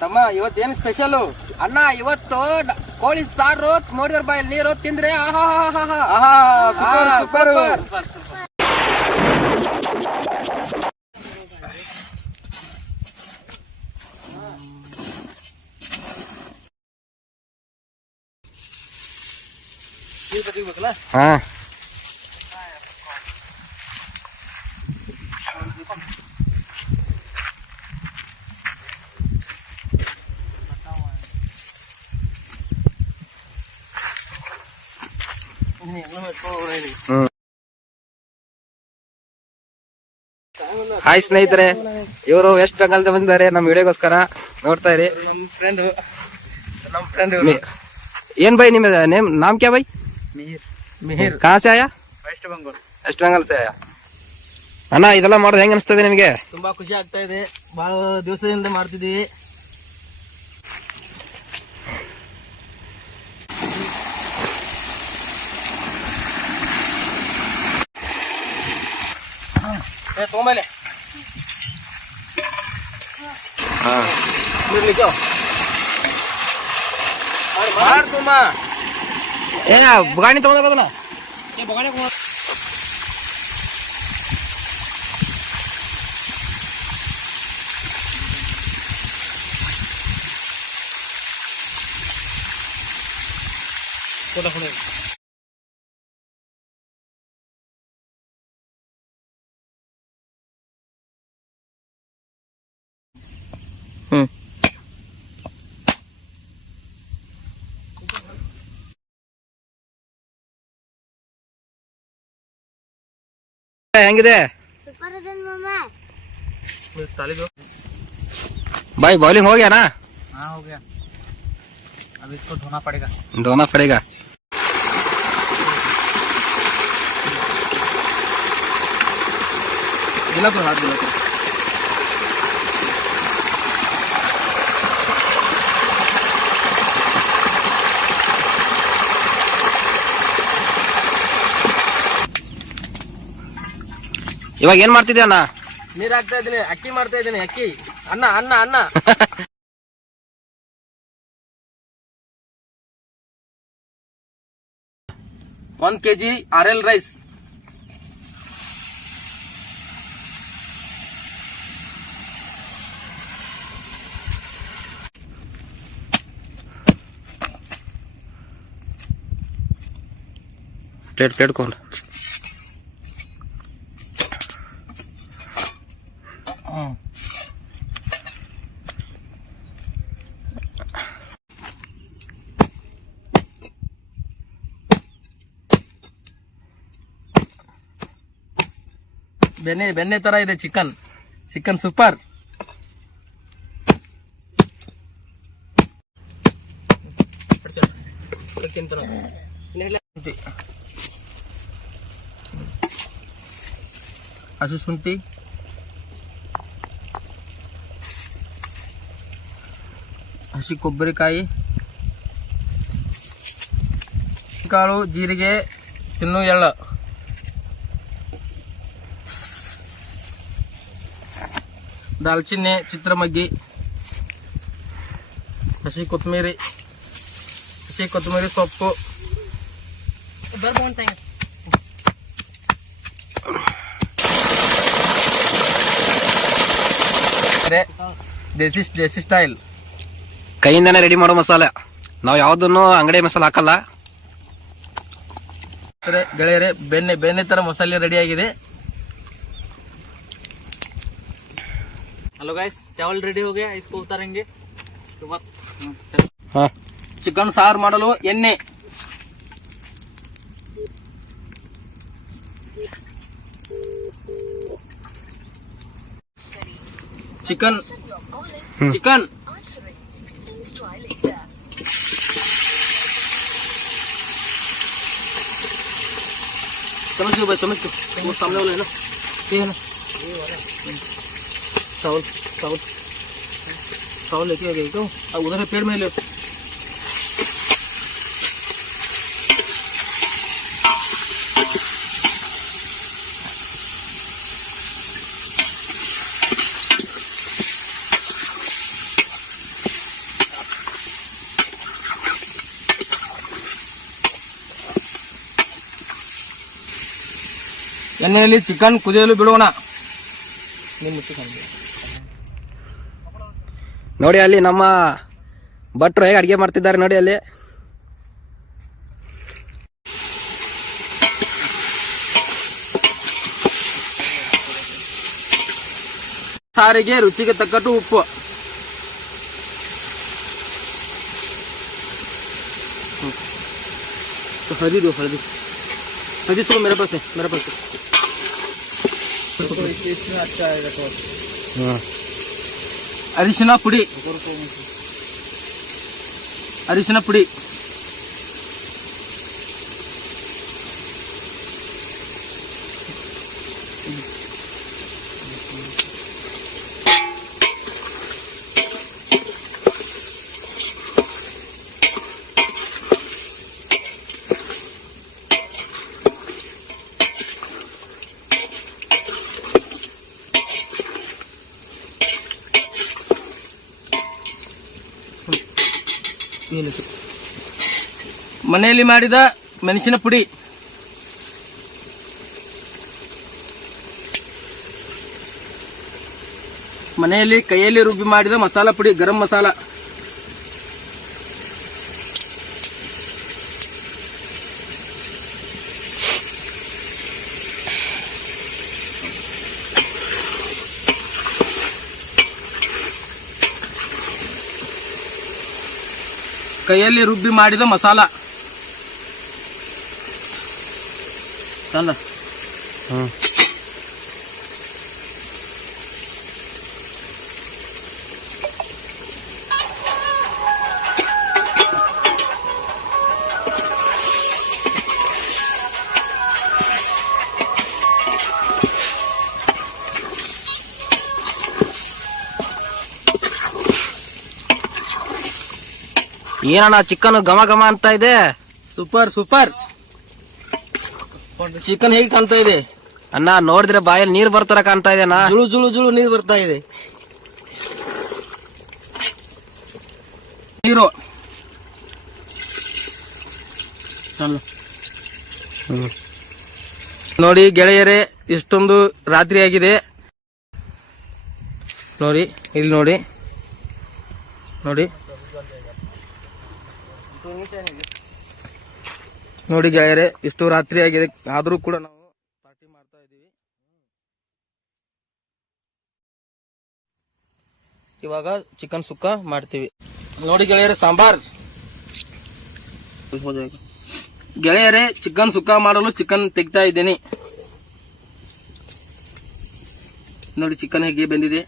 ತಮ್ಮ ಇವತ್ತೇನು ಸ್ಪೆಷಲ್? ಅಣ್ಣ ಇವತ್ತು ಕೋಳಿ ಸಾರು ನೋಡಿದ್ರ ಬಾಯಲ್ಲಿ ನೀರು ತಿಂದ್ರೆ ಹಾ ಹಾಯ್ ಸ್ನೇಹಿತರೆ, ಇವರು ವೆಸ್ಟ್ ಬೆಂಗಾಲ್ ಬಂದಿದ್ದಾರೆ ನಮ್ ವಿಡಿಯೋಗೋಸ್ಕರ. ನೋಡ್ತಾ ಇರಿ. ನಮ್ ಫ್ರೆಂಡ್ ಏನ್ ಬೈ ನಿಮ್ಮ ನೇಮ್ ನಾಮ್ ಕ್ಯಾ ಬೈ? ಮಿಹಿರ್. ಕहाँ से आया? ವೆಸ್ಟ್ ಬೆಂಗಾಲ್ ವೆಸ್ಟ್ ಬೆಂಗಾಲ್ से आया. ಅಣ್ಣ ಇದೆಲ್ಲ ಮಾಡೋದು ಹೆಂಗ ಅನಿಸ್ತದೆ ನಿಮಗೆ? ತುಂಬಾ ಖುಷಿ ಆಗ್ತಾ ಇದೆ. ಬಹಳ ದಿವಸದಿಂದ ಮಾಡ್ತಿದೀವಿ. ತಗೊಂಬಲೆ ಏ ಬುಗಾಣಿ ತಗೊಂಡೋಗೋದಲ್ಲ. ಹೆಂಗಿದೆ भाई? बॉलिंग हो गया ना? हाँ हो गया. अब इसको धोना पड़ेगा. गिला को हाथ गिला को. ಇವಾಗ ಏನ್ ಮಾಡ್ತಿದ್ದೆ ಅಣ್ಣ? ನೀರ್ ಹಾಕ್ತಾ ಇದ್ದೀನಿ. ಅಕ್ಕಿ ಮಾಡ್ತಾ ಇದ್ದೀನಿ. ಅಕ್ಕಿ ಅನ್ನ ಅನ್ನ ಅನ್ನ 1 kg RL ರೈಸ್. प्लेट कौन? ಬೆಣ್ಣೆ ತರ ಇದೆ ಚಿಕನ್ ಸೂಪರ್. ಹಸಿ ಶುಂಠಿ, ಹಸಿ ಕೊಬ್ಬರಿಕಾಯಿ, ಕಾಳು, ಜೀರಿಗೆ, ತಿನ್ನು ಎಳ್ಳು, ದಾಲ್ಚಿನ್ನಿ, ಚಿತ್ರಮಗ್ಗಿ, ಹಸಿ ಕೊತ್ತಂಬರಿ ಸೊಪ್ಪು, ದೇಸಿ ಸ್ಟೈಲ್ ಕೈಯಿಂದಾನೆ ರೆಡಿ ಮಾಡೋ ಮಸಾಲೆ. ನಾವು ಯಾವ್ದನ್ನು ಅಂಗಡಿ ಮಸಾಲೆ ಹಾಕಲ್ಲ ಗೆಳೆಯರೆ. ಬೆಣ್ಣೆ ತರ ಮಸಾಲೆ ರೆಡಿ ಆಗಿದೆ. हेलो गाइस, चावल रेडी हो गया. इसको उतारेंगे. इसके बाद चिकन सार ಮಾಡಲು ಎಣ್ಣೆ, चिकन समझ लो भाई, समझ लो. वो सामने वाला है ना, ये है ना, चावल लेके आ गई तो अब उधर से पेड़ में ले. ಎಣ್ಣೆಯಲ್ಲಿ ಚಿಕನ್ ಕುದಿಯಲು ಬಿಡೋಣ. ನೋಡಿ ಅಲ್ಲಿ ನಮ್ಮ ಭಟ್ರು ಹೇಗೆ ಅಡಿಗೆ ಮಾಡ್ತಿದ್ದಾರೆ ನೋಡಿ ಅಲ್ಲಿ. ಸಾರಿಗೆ ರುಚಿಗೆ ತಕ್ಕಟ್ಟು ಉಪ್ಪು. हल्दी दो, हल्दी हल्दी तो मेरे पास है. इसमें अच्छा आएगा तो. अरिशिना पुड़ी. ಮನೆಯಲ್ಲಿ ಮಾಡಿದ ಮೆಣಸಿನ ಪುಡಿ. ಮನೆಯಲ್ಲಿ ಕೈಯಲ್ಲಿ ರುಬ್ಬಿ ಮಾಡಿದ ಮಸಾಲಾ ಪುಡಿ, ಗರಂ ಮಸಾಲ. ಕೈಯಲ್ಲಿ ರುಬ್ಬಿ ಮಾಡಿದ ಮಸಾಲ. ಚಂದ. ಏನಣ್ಣ ಚಿಕನ್ ಘಮ ಘಮ ಅಂತ ಇದೆ. Super super. ಚಿಕನ್ ಹೇಗೆ ಕಾಣ್ತಾ ಇದೆ ಅಣ್ಣ? ನೋಡಿದ್ರೆ ಬಾಯಲ್ಲಿ ನೀರ್ ಬರ್ತಾರ ಕಾಣ್ತಾ ಇದೆ ಅಣ್ಣ. ಜುಳು ಜುಳು ಜುಳು ನೀರು ಬರ್ತಾ ಇದೆ. ನೀರು ನೋಡಿ ಗೆಳೆಯರೇ, ಇಷ್ಟೊಂದು ರಾತ್ರಿ ಆಗಿದೆ. ನೋಡಿ ಇಲ್ಲಿ ನೋಡಿ ನೋಡಿ ನೋಡಿ ಗೆಳೆಯರೇ, ಇಷ್ಟು ರಾತ್ರಿ ಆಗಿದೆ ಆದ್ರೂ ಕೂಡ ನಾವು ಪಾರ್ಟಿ ಮಾಡ್ತಾ ಇದೀವಿ. ಇವಾಗ ಚಿಕನ್ ಸುಕ್ಕ ಮಾಡ್ತೀವಿ. ನೋಡಿ ಗೆಳೆಯರೇ, ಸಾಂಬಾರ್. ಗೆಳೆಯರೇ, ಚಿಕನ್ ಸುಕ್ಕ ಮಾಡಲು ಚಿಕನ್ ತೆಗಿತಾ ಇದ್ದೇನೆ. ನೋಡಿ ಚಿಕನ್ ಹೇಗೆ ಬೆಂದಿದೆ.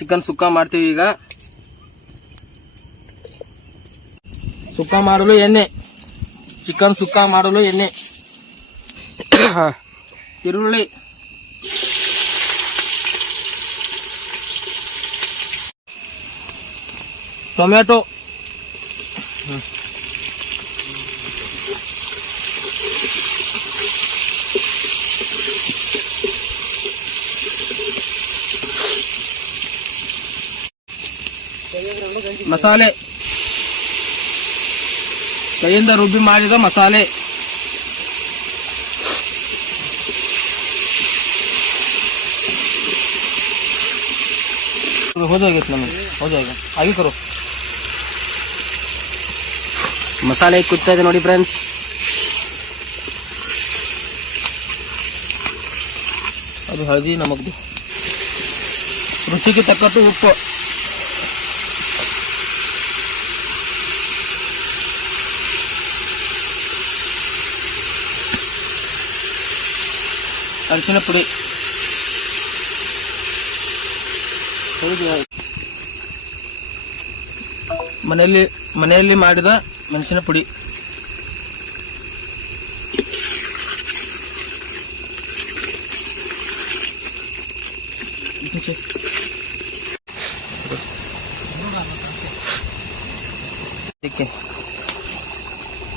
ಚಿಕನ್ ಸುಕ್ಕ ಮಾಡ್ತೀವಿ ಈಗ. ಸುಕ್ಕ ಮಾಡಲು ಎಣ್ಣೆ. ಚಿಕನ್ ಸುಕ್ಕ ಮಾಡಲು ಎಣ್ಣೆ, ಈರುಳ್ಳಿ, ಟೊಮೆಟೊ, ಮಸಾಲೆ, ಕೈಯಿಂದ ರುಬ್ಬಿ ಮಾಡಿದ ಮಸಾಲೆ. हो जाएगा इतना में, हो जाएगा. आगे करो. ಮಸಾಲೆ ಕುತ್ತಾ ಇದೆ ನೋಡಿ ಫ್ರೆಂಡ್ಸ್. ಅದು ಹಳದಿ, ನಮಕ್ ರುಚಿಗೆ ತಕ್ಕಟ್ಟು ಉಪ್ಪು. ಅರಿಶಿನ ಪುಡಿ. ಮನೆಯಲ್ಲಿ ಮಾಡಿದ ಮೆಣಸಿನ ಪುಡಿ.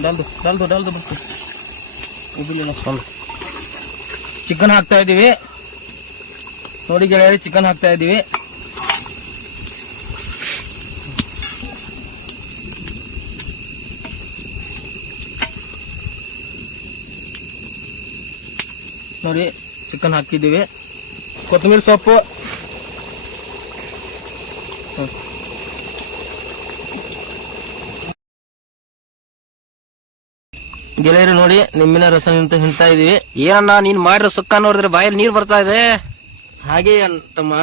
ಡಾಲ್ ದೋ ಚಿಕನ್ ಹಾಕ್ತಾ ಇದೀವಿ. ನೋಡಿ ಗೆಳೆಯರಿ, ಚಿಕನ್ ಹಾಕ್ತಾ ಇದೀವಿ. ನೋಡಿ ಚಿಕನ್ ಹಾಕಿದ್ದೀವಿ. ಕೊತ್ತಂಬರಿ ಸೊಪ್ಪು, ಗೆಳೆಯರು ನೋಡಿ ನಿಂಬಿನ ರಸ ಹಿಂಡ್ತಾ ಇದೀವಿ. ಏನಣ್ಣ ನೀನ್ ಮಾಡಿರೋ ಸುಕ್ಕ ನೋಡಿದ್ರೆ ಬಾಯಲ್ಲಿ ನೀರ್ ಬರ್ತಾ ಇದೆ. ಹಾಗೆ ತಮ್ಮ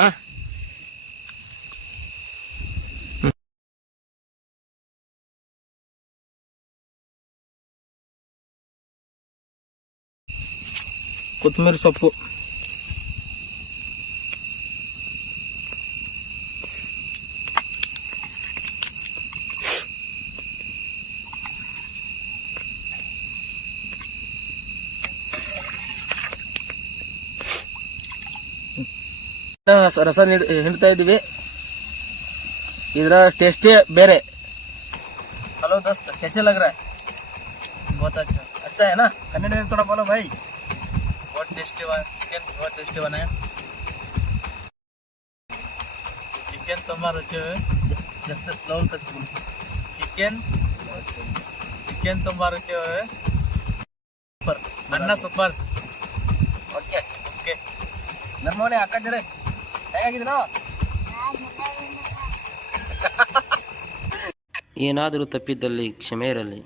ಕೊತ್ತಂಬರಿ ಸೊಪ್ಪು, ರಸ ಹಿಂಡ್ತಾ ಇದೀವಿ. ಇದರ ಟೇಸ್ಟೇ ಬೇರೆ. हेलो दोस्त, कैसे लग रहा है? बहुत अच्छा अच्छा है ना? कन्नड़ में थोड़ा बोलो भाई. बहुत टेस्टी बना चिकन बहुत टेस्टी बनाया चिकन तुम्हारा रुचि जस्ट लौल तक चिकन चिकन तुम्हारा रुचि ಸೂಪರ್. ಅನ್ನ ಸೂಪರ್ ಓಕೆ ಓಕೆ ನಮ್ಮ ಮನೆ ಆ ಕಡೆ ಹೇಗಾಗಿದ್ದೀನೋ? ಏನಾದರೂ ತಪ್ಪಿದ್ದಲ್ಲಿ ಕ್ಷಮೆ ಇರಲಿ.